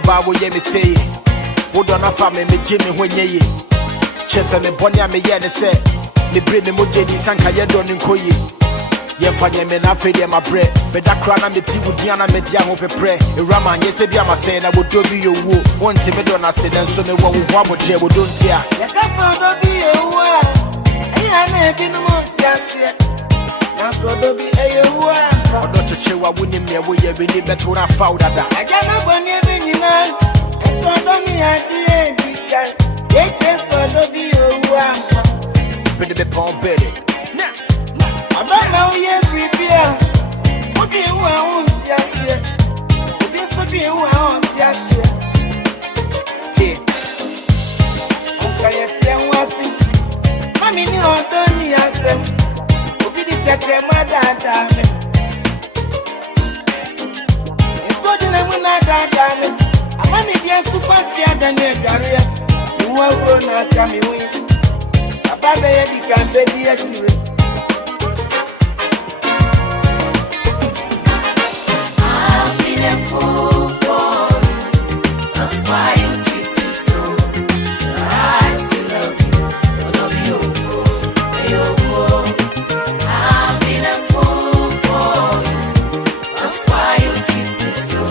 ɔbaa wo ye me say wo do na fa me gye me ho nye ye chese me bɔne a me ye ne se me bre me mogya di sanka ye do ne nkoyi ye fanye me na afɛe de ma bre beda kra na me ti wudia na me di ahopeprɛ Awurama Ɛnnyɛ se bia ma sen na wodo bi owuo Wonte me do na se Nanso me wo wo aboterɛ wodo nti'aa ye ka so do bi owua ɛyɛ na abinom nteaseɛ Nanso do bi owua odo kyikyire wa Wonnim ne wo ye biribi bɛte na fa wo dada Agya na bɔne bi nyina'a ɛso do mi adeɛ di kan ye che so do bi owua bidipɔnbidi Abama uye biribi obi ewu ahụ nteaseɛ obi nso bi ewu ahụ nteaseɛ tie nka yɛteɛ ho ase mami ne ɔdɔ ni asɛm obi di tɛkrɛma daadaa me nso di na mu na daadaa me ama me deɛ nso kɔtwe ada ne adwareɛ me ho awuro na aka me ho yi aba bɛyɛ di kan bɛdi akyire That's why you treat me so. I still love you. I love you, I've been a fool for you. That's why you treat me so.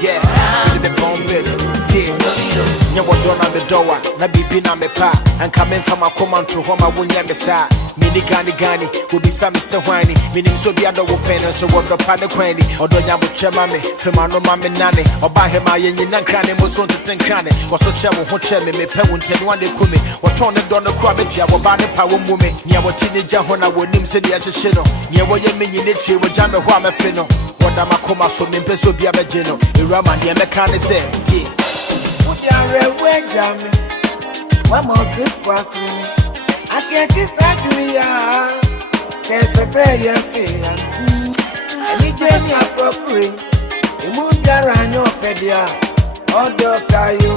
yeah bidipɔnbidi tie nye wo do na me dowa na bibi na me pa anka me mfa makoma nto ho ma wonya me saa mini gani obi sa me se hwani minim so bia do wo pen so wo do pa de kwani odo nya bo twema me fema no ma me nane oba he ma ye nyina krane mo so nteten krane ko so kye wo ho kye me pe wo ntani wan de kumi wo ton ne do no kra me tua wo ba ne pa wo mu me nia wo ti ne gya ho na Wonnim se de hyehye no nia wo ye me nyine kye wo gya me ho a me fe no woda makoma so me mpe so bia begye no Awurama Ɛnnyɛ me ka ne se tie Agya me wa mo se fasi aketi saduri ya kese ye fia ani je ni apropre emu dara anyo fedia odo kayo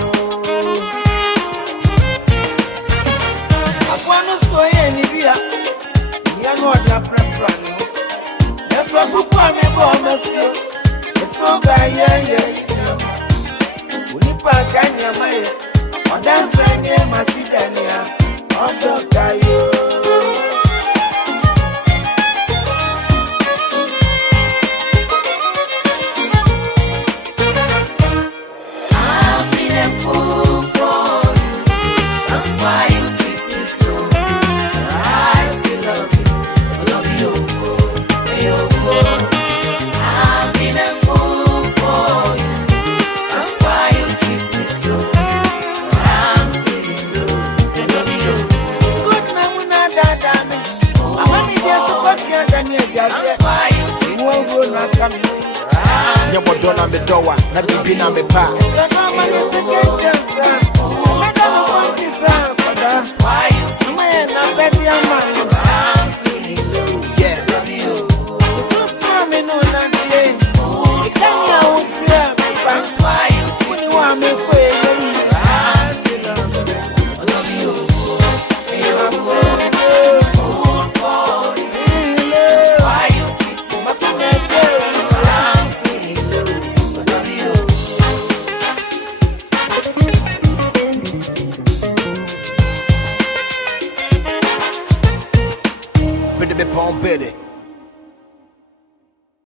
akwano so ye ni bia ya no oda prepra no e so buku ame bo mesio e so ba ye Unipa kanya maye odansa nneɛma sidania odo kayo I've been a fool for you. That's why you treat me so. I still love you. I love you, I've been a fool for you. That's why you treat me so. I'm still in love. I love you. good na muna dada me amani dia so kwafia dani That's agya why you treat wo me wo so. na kami nye wo do na me dowa na bibi na me pa ya no ma ne teke jansa meda no kwafisa koda That's why you treat ma me ye na so. bedi amani I'm still in love. yeah Love you. so smart me no na die ikanya utia pa That's why you treat ni me wa me so. ko ye ni I still love you. I love you. Fool for you. Why you treat me so? I'm still in love. I love you. bidipɔnbidi